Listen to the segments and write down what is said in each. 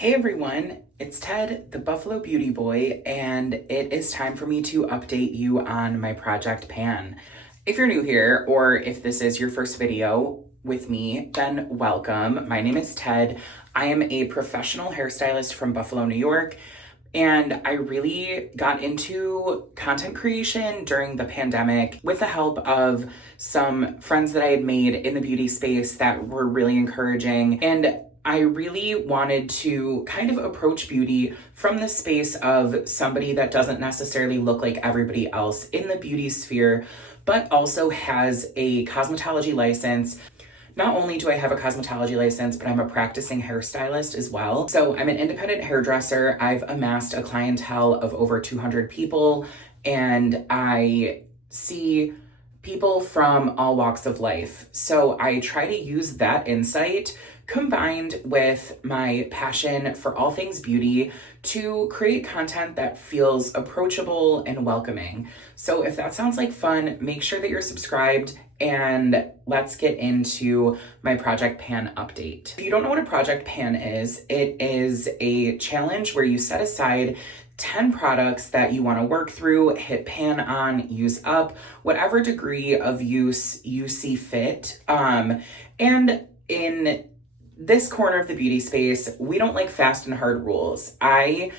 Hey everyone, it's Ted, the Buffalo Beauty Boy, and it is time for me to update you on my Project Pan. If you're new here, or if this is your first video with me, then welcome. My name is Ted. I am a professional hairstylist from Buffalo, New York, and I really got into content creation during the pandemic with the help of some friends that I had made in the beauty space that were really encouraging. And I really wanted to kind of approach beauty from the space of somebody that doesn't necessarily look like everybody else in the beauty sphere, but also has a cosmetology license. Not only do I have a cosmetology license, but I'm a practicing hairstylist as well. So I'm an independent hairdresser. I've amassed a clientele of over 200 people, and I see people from all walks of life. So I try to use that insight combined with my passion for all things beauty to create content that feels approachable and welcoming. So if that sounds like fun, make sure that you're subscribed and let's get into my Project Pan update. If you don't know what a Project Pan is, it is a challenge where you set aside 10 products that you want to work through, hit pan on, use up, whatever degree of use you see fit. And in this corner of the beauty space, we don't like fast and hard rules. I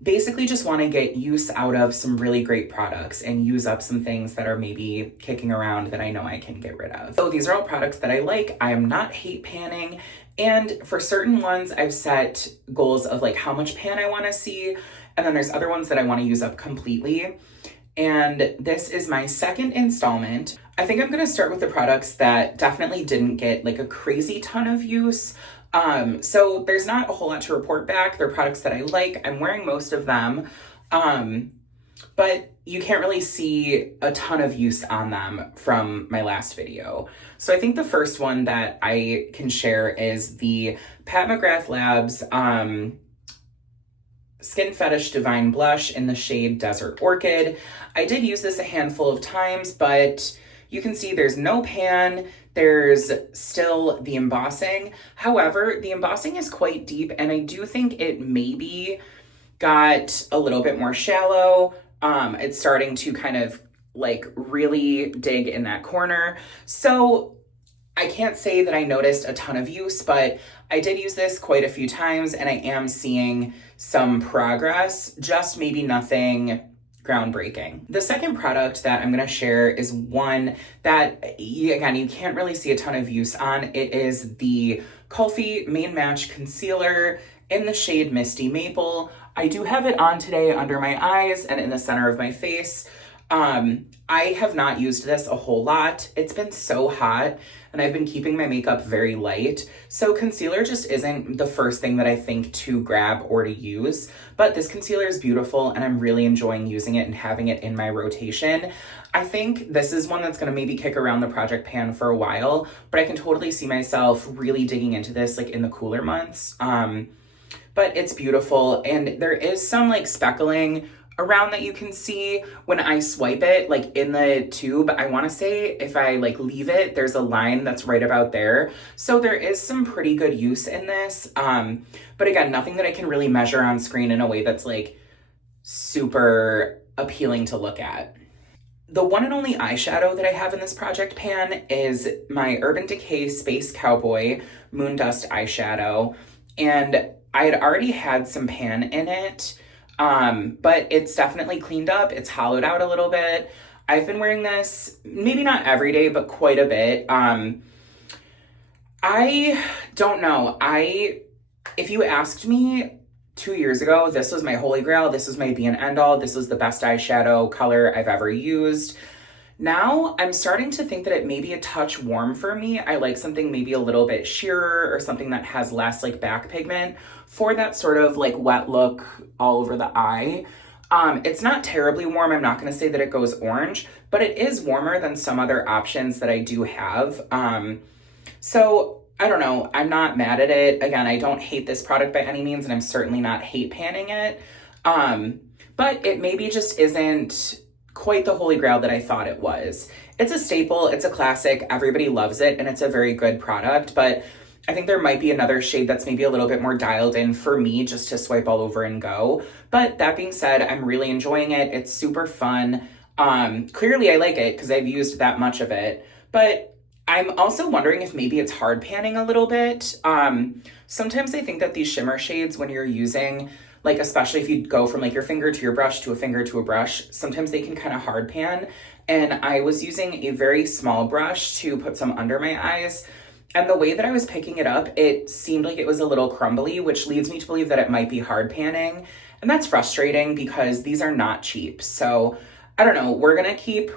basically just want to get use out of some really great products and use up some things that are maybe kicking around that I know I can get rid of. So these are all products that I like. I am not hate panning. And for certain ones, I've set goals of like how much pan I want to see. And then there's other ones that I want to use up completely. And this is my second installment. I think I'm going to start with the products that definitely didn't get like a crazy ton of use. So there's not a whole lot to report back. They're products that I like. I'm wearing most of them. But you can't really see a ton of use on them from my last video. So I think the first one that I can share is the Pat McGrath Labs Skin Fetish Divine Blush in the shade Desert Orchid. I did use this a handful of times, but you can see there's no pan, there's still the embossing. However, the embossing is quite deep, and I do think it maybe got a little bit more shallow. It's starting to kind of like really dig in that corner. So I can't say that I noticed a ton of use, but I did use this quite a few times and I am seeing some progress, just maybe nothing groundbreaking. The second product that I'm going to share is one that, again, you can't really see a ton of use on. It is the Kulfi Main Match Concealer in the shade Misty Maple. I do have it on today under my eyes and in the center of my face. I have not used this a whole lot. It's been so hot and I've been keeping my makeup very light. So concealer just isn't the first thing that I think to grab or to use, but this concealer is beautiful and I'm really enjoying using it and having it in my rotation. I think this is one that's gonna maybe kick around the Project Pan for a while, but I can totally see myself really digging into this like in the cooler months. But it's beautiful and there is some like speckling around that you can see when I swipe it like in the tube. I want to say if I like leave it, there's a line that's right about there. So there is some pretty good use in this. But again, nothing that I can really measure on screen in a way that's like super appealing to look at. The one and only eyeshadow that I have in this Project Pan is my Urban Decay Space Cowboy Moondust eyeshadow. And I had already had some pan in it. But it's definitely cleaned up. It's hollowed out a little bit. I've been wearing this, maybe not every day, but quite a bit. I don't know. If you asked me 2 years ago, this was my holy grail. This was my be and end all. This was the best eyeshadow color I've ever used. Now I'm starting to think that it may be a touch warm for me. I like something maybe a little bit sheerer or something that has less like back pigment for that sort of like wet look all over the eye. It's not terribly warm. I'm not going to say that it goes orange, but it is warmer than some other options that I do have. So I don't know. I'm not mad at it. Again, I don't hate this product by any means, and I'm certainly not hate panning it. But it maybe just isn't quite the holy grail that I thought it was. It's a staple, it's a classic, everybody loves it, and it's a very good product, but I think there might be another shade that's maybe a little bit more dialed in for me just to swipe all over and go. But that being said, I'm really enjoying it. It's super fun. Clearly I like it because I've used that much of it, but I'm also wondering if maybe it's hard panning a little bit. Sometimes I think that these shimmer shades, when you're using, like, especially if you go from like your finger to your brush to a finger to a brush, sometimes they can kind of hard pan. And I was using a very small brush to put some under my eyes. And the way that I was picking it up, it seemed like it was a little crumbly, which leads me to believe that it might be hard panning. And that's frustrating because these are not cheap. So I don't know, we're gonna keep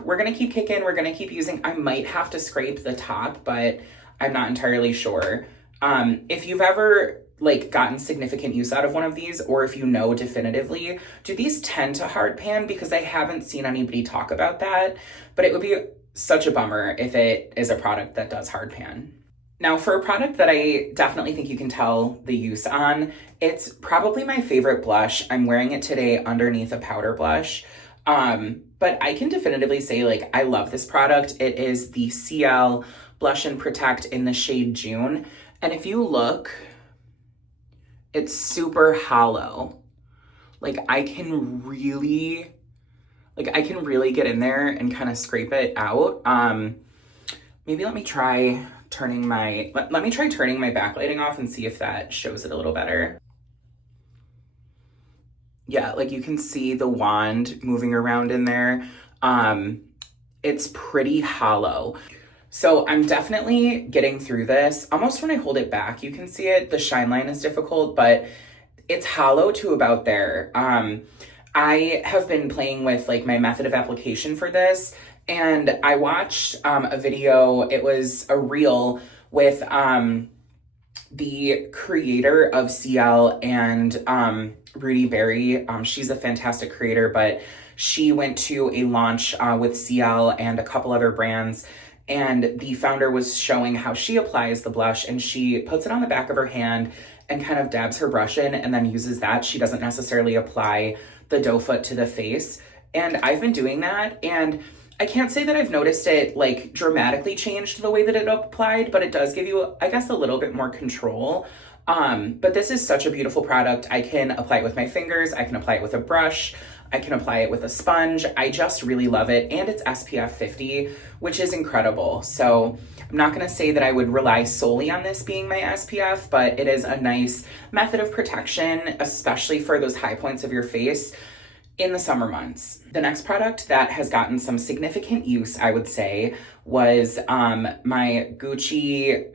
kicking, we're gonna keep using. I might have to scrape the top, but I'm not entirely sure. If you've ever like gotten significant use out of one of these, or if you know definitively, do these tend to hard pan? Because I haven't seen anybody talk about that, but it would be such a bummer if it is a product that does hard pan. Now, for a product that I definitely think you can tell the use on, it's probably my favorite blush. I'm wearing it today underneath a powder blush. But I can definitively say, like, I love this product. It is the CL Blush and Protect in the shade June. And if you look, it's super hollow. Like, I can really get in there and kind of scrape it out. Maybe let me try turning my backlighting off and see if that shows it a little better. Yeah, like you can see the wand moving around in there. It's pretty hollow. So I'm definitely getting through this. Almost when I hold it back, you can see it. The shine line is difficult, but it's hollow to about there. I have been playing with like my method of application for this, and I watched a video. It was a reel with the creator of CL and Rudy Berry. She's a fantastic creator, but she went to a launch with CL and a couple other brands, and the founder was showing how she applies the blush, and she puts it on the back of her hand and kind of dabs her brush in and then uses that. She doesn't necessarily apply the doe foot to the face. And I've been doing that, and I can't say that I've noticed it like dramatically changed the way that it applied, but it does give you, I guess, a little bit more control. But this is such a beautiful product. I can apply it with my fingers. I can apply it with a brush. I can apply it with a sponge. I just really love it. And it's SPF 50, which is incredible. So I'm not gonna say that I would rely solely on this being my SPF, but it is a nice method of protection, especially for those high points of your face in the summer months. The next product that has gotten some significant use, I would say, was my Gucci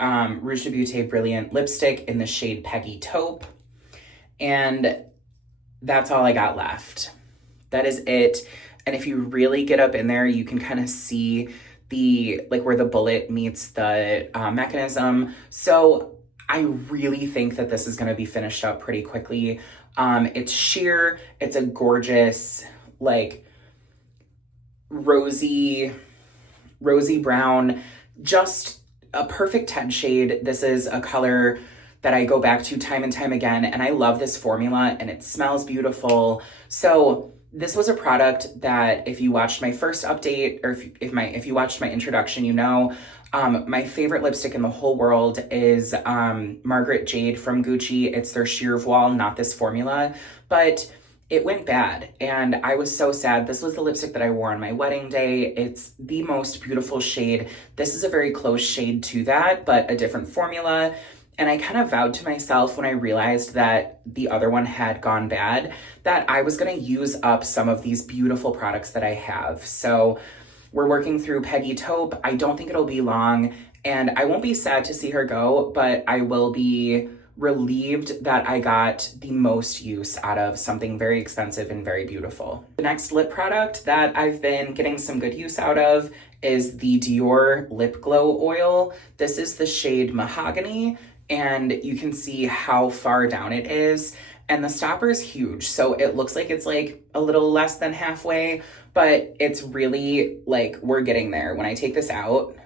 Rouge de Beauté Brilliant Lipstick in the shade Peggy Taupe. And that's all I got left. That is it. And if you really get up in there, you can kind of see the, like where the bullet meets the mechanism. So I really think that this is gonna be finished up pretty quickly. It's sheer, it's a gorgeous, like rosy brown, just a perfect 10 shade. This is a color that I go back to time and time again, and I love this formula, and it smells beautiful. So this was a product that if you watched my first update, or if you watched my introduction, you know, my favorite lipstick in the whole world is Margaret Jade from Gucci. It's their sheer voile, not this formula, but it went bad, and I was so sad. This was the lipstick that I wore on my wedding day. It's the most beautiful shade. This is a very close shade to that, but a different formula. And I kind of vowed to myself when I realized that the other one had gone bad, that I was gonna use up some of these beautiful products that I have. So we're working through Peggy Taupe. I don't think it'll be long, and I won't be sad to see her go, but I will be relieved that I got the most use out of something very expensive and very beautiful. The next lip product that I've been getting some good use out of is the Dior Lip Glow Oil. This is the shade Mahogany, and you can see how far down it is. And the stopper is huge, so it looks like it's like a little less than halfway, but it's really like we're getting there. When I take this out,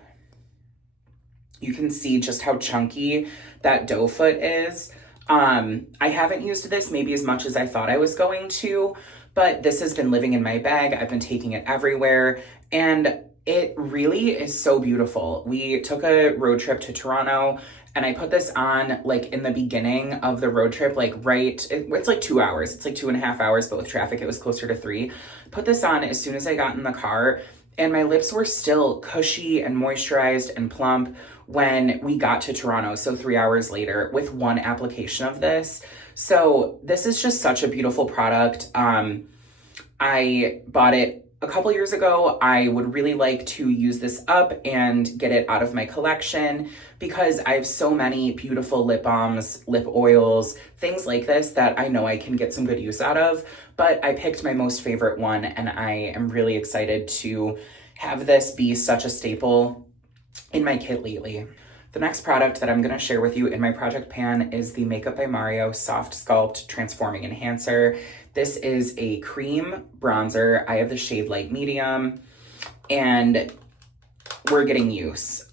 you can see just how chunky that doe foot is. I haven't used this maybe as much as I thought I was going to, but this has been living in my bag. I've been taking it everywhere, and it really is so beautiful. We took a road trip to Toronto, And I put this on like in the beginning of the road trip, like it's like 2 hours. It's like 2.5 hours, but with traffic, it was closer to 3. Put this on as soon as I got in the car, and my lips were still cushy and moisturized and plump when we got to Toronto, so 3 hours later, with one application of this. So this is just such a beautiful product. I bought it a couple years ago. I would really like to use this up and get it out of my collection because I have so many beautiful lip balms, lip oils, things like this that I know I can get some good use out of. But I picked my most favorite one, and I am really excited to have this be such a staple in my kit lately. The next product that I'm going to share with you in my project pan is the Makeup by Mario Soft Sculpt Transforming Enhancer. This is a cream bronzer. I have the shade Light Medium, and we're getting use.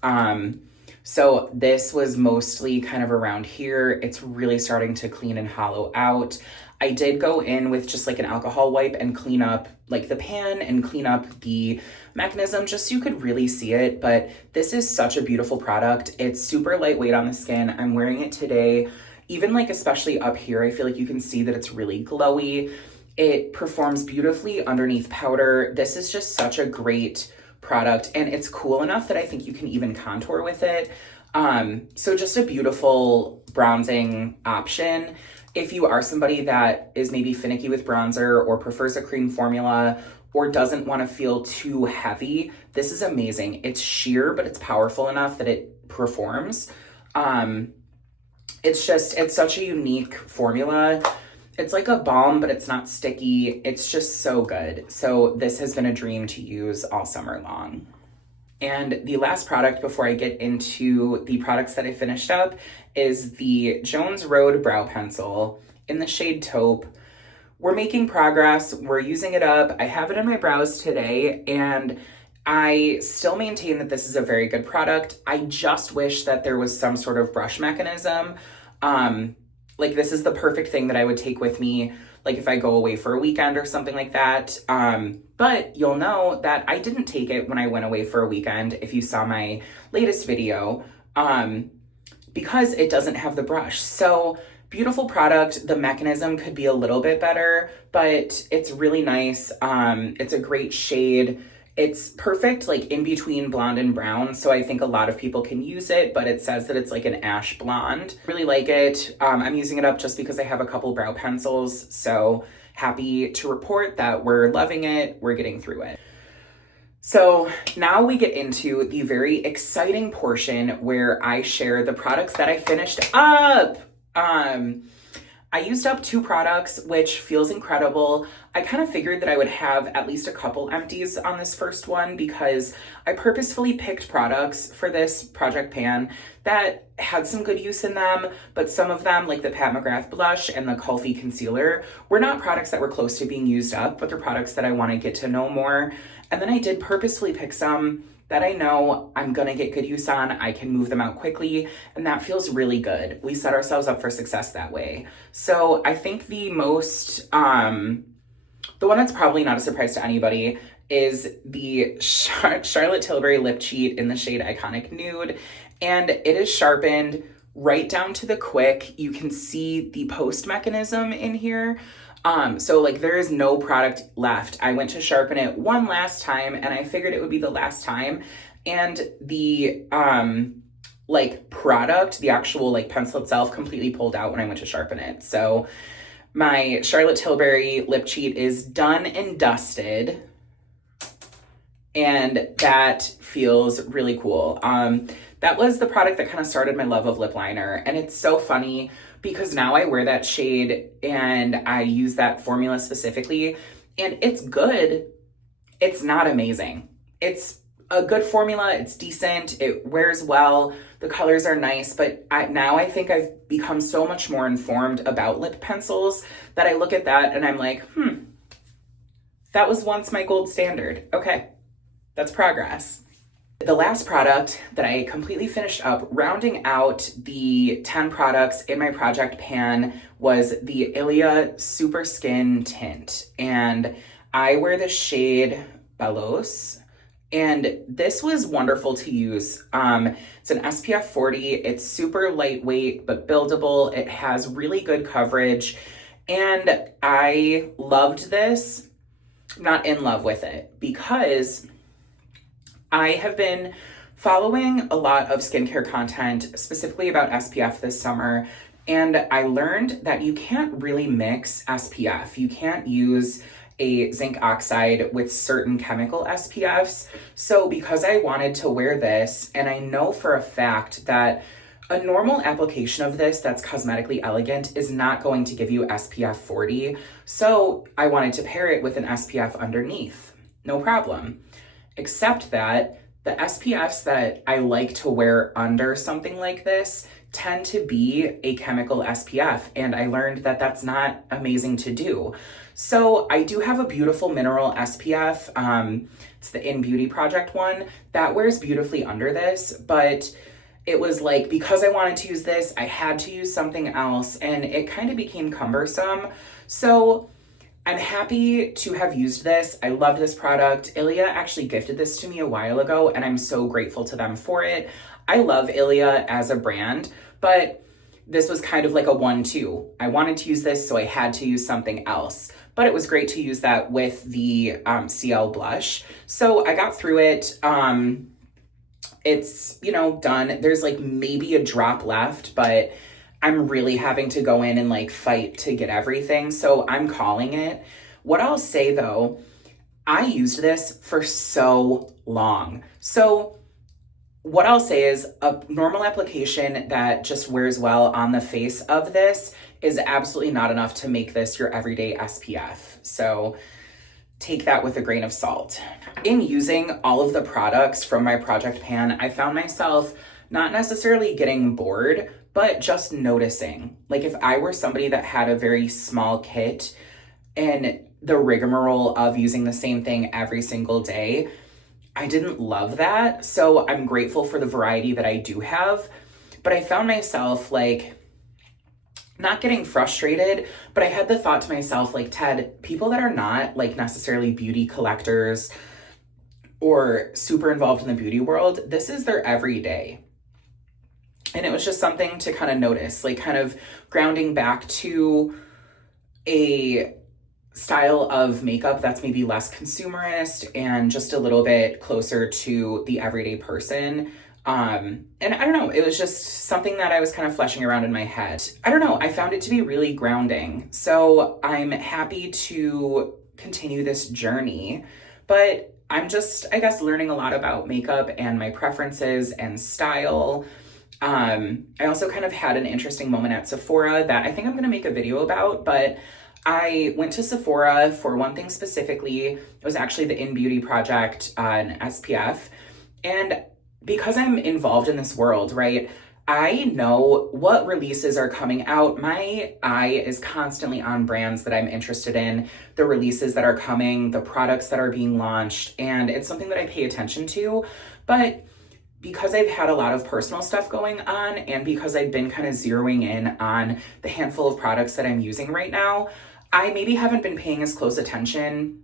So this was mostly kind of around here. It's really starting to clean and hollow out. I did go in with just like an alcohol wipe and clean up like the pan and clean up the mechanism just so you could really see it. But this is such a beautiful product. It's super lightweight on the skin. I'm wearing it today. Even like especially up here, I feel like you can see that it's really glowy. It performs beautifully underneath powder. This is just such a great product, and it's cool enough that I think you can even contour with it. So just a beautiful bronzing option. If you are somebody that is maybe finicky with bronzer or prefers a cream formula or doesn't want to feel too heavy, this is amazing. It's sheer, but it's powerful enough that it performs. It's such a unique formula. It's like a balm, but it's not sticky. It's just so good. So this has been a dream to use all summer long. And the last product before I get into the products that I finished up is the Jones Road Brow Pencil in the shade Taupe. We're making progress. We're using it up. I have it in my brows today, and I still maintain that this is a very good product. I just wish that there was some sort of brush mechanism. Like this is the perfect thing that I would take with me, like if I go away for a weekend or something like that. But you'll know that I didn't take it when I went away for a weekend, if you saw my latest video, because it doesn't have the brush. So beautiful product. The mechanism could be a little bit better, but it's really nice. It's a great shade. It's perfect like in between blonde and brown, so I think a lot of people can use it, but it says that it's like an ash blonde. Really like it. I'm using it up just because I have a couple brow pencils, so happy to report that we're loving it, we're getting through it. So now we get into the very exciting portion where I share the products that I finished up. I used up 2 products, which feels incredible. I kind of figured that I would have at least a couple empties on this first one because I purposefully picked products for this project pan that had some good use in them, but some of them, like the Pat McGrath blush and the Kulfi concealer, were not products that were close to being used up, but they're products that I want to get to know more. And then I did purposefully pick some that I know I'm gonna get good use on, I can move them out quickly, and that feels really good. We set ourselves up for success that way. So I think the most, the one that's probably not a surprise to anybody is the Charlotte Tilbury Lip Cheat in the shade Iconic Nude, and it is sharpened right down to the quick. You can see the post mechanism in here. So like there is no product left. I went to sharpen it one last time and I figured it would be the last time. And the, like product, the actual like pencil itself completely pulled out when I went to sharpen it. So my Charlotte Tilbury Lip Cheat is done and dusted. And that feels really cool. That was the product that kind of started my love of lip liner. And it's so funny because now I wear that shade and I use that formula specifically, and it's good. It's not amazing. It's a good formula. It's decent. It wears well. The colors are nice, but now I think I've become so much more informed about lip pencils that I look at that and I'm like, that was once my gold standard. Okay, that's progress. The last product that I completely finished up, rounding out the 10 products in my project pan, was the Ilia Super Skin Tint. And I wear the shade Balos. And this was wonderful to use. It's an SPF 40. It's super lightweight, but buildable. It has really good coverage. And I loved this. I'm not in love with it because I have been following a lot of skincare content, specifically about SPF this summer. And I learned that you can't really mix SPF. You can't use a zinc oxide with certain chemical SPFs. So because I wanted to wear this, and I know for a fact that a normal application of this that's cosmetically elegant is not going to give you SPF 40. So I wanted to pair it with an SPF underneath. No problem. Except that the SPFs that I like to wear under something like this tend to be a chemical SPF, and I learned that that's not amazing to do. So I do have a beautiful mineral SPF. It's the In Beauty Project one that wears beautifully under this, but it was like, because I wanted to use this, I had to use something else, and it kind of became cumbersome. So I'm happy to have used this. I love this product. Ilia actually gifted this to me a while ago, and I'm so grateful to them for it. I love Ilia as a brand, but this was kind of like a 1-2. I wanted to use this, so I had to use something else. But it was great to use that with the CL blush. So I got through it. It's, done. There's like maybe a drop left, but I'm really having to go in and like fight to get everything. So I'm calling it. What I'll say though, I used this for so long. So what I'll say is a normal application that just wears well on the face of this is absolutely not enough to make this your everyday SPF. So take that with a grain of salt. In using all of the products from my project pan, I found myself not necessarily getting bored, but just noticing. Like if I were somebody that had a very small kit and the rigmarole of using the same thing every single day, I didn't love that. So I'm grateful for the variety that I do have. But I found myself like not getting frustrated, but I had the thought to myself, like, Ted, people that are not like necessarily beauty collectors or super involved in the beauty world, this is their everyday. And it was just something to kind of notice, like kind of grounding back to a style of makeup that's maybe less consumerist and just a little bit closer to the everyday person. And I don't know, it was just something that I was kind of fleshing around in my head. I don't know, I found it to be really grounding. So I'm happy to continue this journey, but I'm just, I guess, learning a lot about makeup and my preferences and style. I also kind of had an interesting moment at Sephora that I think I'm going to make a video about, but I went to Sephora for one thing specifically. It was actually the In Beauty Project an SPF. And because I'm involved in this world, right, I know what releases are coming out. My eye is constantly on brands that I'm interested in, the releases that are coming, the products that are being launched, and it's something that I pay attention to. But because I've had a lot of personal stuff going on and because I've been kind of zeroing in on the handful of products that I'm using right now, I maybe haven't been paying as close attention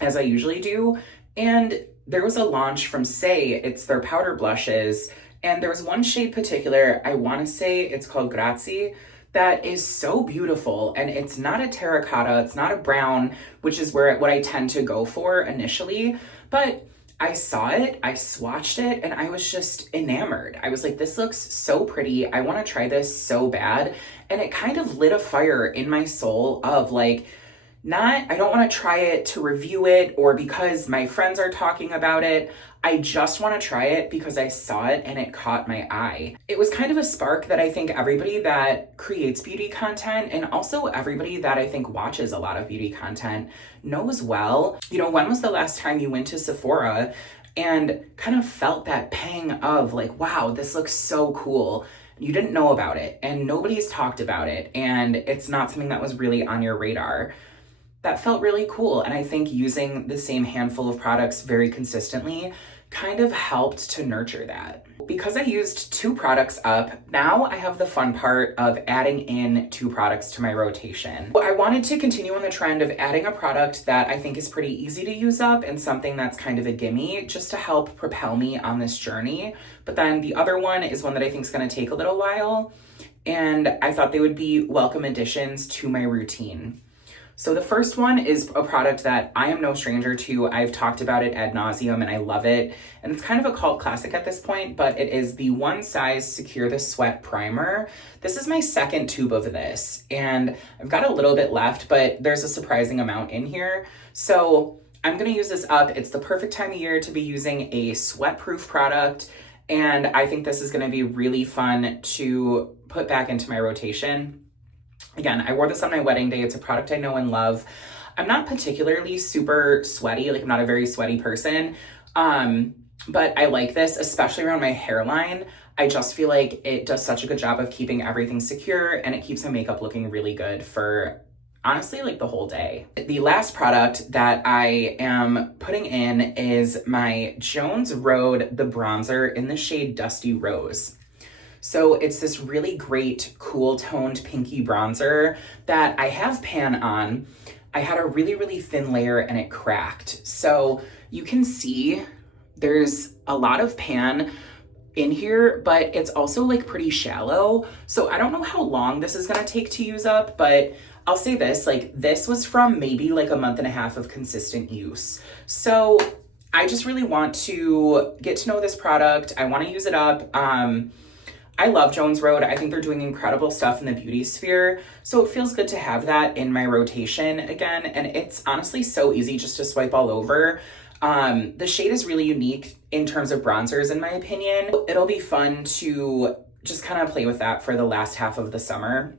as I usually do. And there was a launch from Say, it's their powder blushes, and there was one shade particular, I want to say it's called Grazie, that is so beautiful. And it's not a terracotta, it's not a brown, which is what I tend to go for initially, but I saw it, I swatched it, and I was just enamored. I was like, this looks so pretty. I want to try this so bad. And it kind of lit a fire in my soul of like, I don't want to try it to review it or because my friends are talking about it. I just want to try it because I saw it and it caught my eye. It was kind of a spark that I think everybody that creates beauty content and also everybody that I think watches a lot of beauty content knows well. When was the last time you went to Sephora and kind of felt that pang of like, wow, this looks so cool. You didn't know about it and nobody's talked about it and it's not something that was really on your radar. That felt really cool. And I think using the same handful of products very consistently kind of helped to nurture that. Because I used 2 products up, now I have the fun part of adding in 2 products to my rotation. I wanted to continue on the trend of adding a product that I think is pretty easy to use up and something that's kind of a gimme just to help propel me on this journey. But then the other one is one that I think is going to take a little while, and I thought they would be welcome additions to my routine. So the first one is a product that I am no stranger to. I've talked about it ad nauseum and I love it. And it's kind of a cult classic at this point, but it is the One Size Secure the Sweat Primer. This is my second tube of this, and I've got a little bit left, but there's a surprising amount in here. So I'm gonna use this up. It's the perfect time of year to be using a sweat-proof product, and I think this is gonna be really fun to put back into my rotation. Again, I wore this on my wedding day. It's a product I know and love. I'm not particularly super sweaty, like I'm not a very sweaty person, but I like this, especially around my hairline. I just feel like it does such a good job of keeping everything secure, and it keeps my makeup looking really good for honestly like the whole day. The last product that I am putting in is my Jones Road, the bronzer in the shade Dusty Rose. So it's this really great cool toned pinky bronzer that I have pan on. I had a really, really thin layer and it cracked. So you can see there's a lot of pan in here, but it's also like pretty shallow. So I don't know how long this is gonna take to use up, but I'll say this, like this was from maybe like a month and a half of consistent use. So I just really want to get to know this product. I wanna use it up. I love Jones Road. I think they're doing incredible stuff in the beauty sphere. So it feels good to have that in my rotation again. And it's honestly so easy just to swipe all over. The shade is really unique in terms of bronzers, in my opinion. It'll be fun to just kind of play with that for the last half of the summer.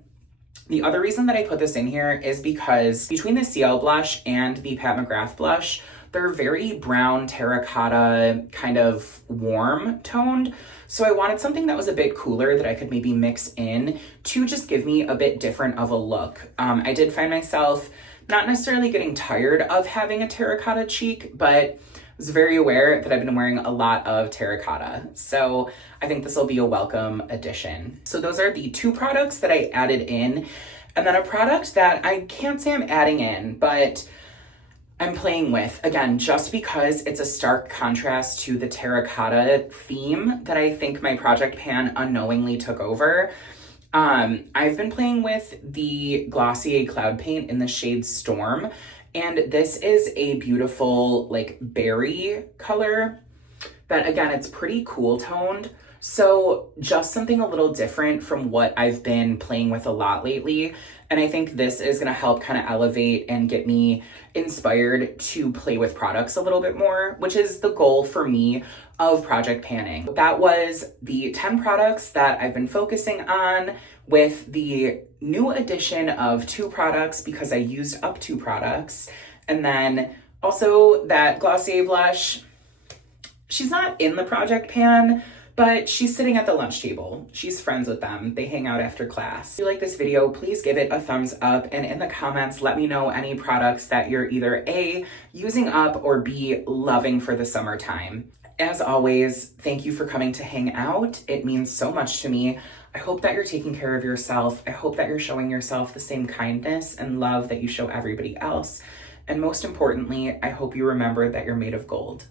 The other reason that I put this in here is because between the CL blush and the Pat McGrath blush, they're very brown, terracotta, kind of warm toned. So I wanted something that was a bit cooler that I could maybe mix in to just give me a bit different of a look. I did find myself not necessarily getting tired of having a terracotta cheek, but was very aware that I've been wearing a lot of terracotta. So I think this will be a welcome addition. So those are the 2 products that I added in. And then a product that I can't say I'm adding in, but I'm playing with, again, just because it's a stark contrast to the terracotta theme that I think my project pan unknowingly took over. I've been playing with the Glossier Cloud Paint in the shade Storm, and this is a beautiful like berry color that, again, it's pretty cool toned. So just something a little different from what I've been playing with a lot lately. And I think this is gonna help kind of elevate and get me inspired to play with products a little bit more, which is the goal for me of project panning. That was the 10 products that I've been focusing on, with the new addition of 2 products because I used up 2 products. And then also that Glossier blush, she's not in the project pan, but she's sitting at the lunch table. She's friends with them. They hang out after class. If you like this video, please give it a thumbs up, and in the comments, let me know any products that you're either A, using up, or B, loving for the summertime. As always, thank you for coming to hang out. It means so much to me. I hope that you're taking care of yourself. I hope that you're showing yourself the same kindness and love that you show everybody else. And most importantly, I hope you remember that you're made of gold.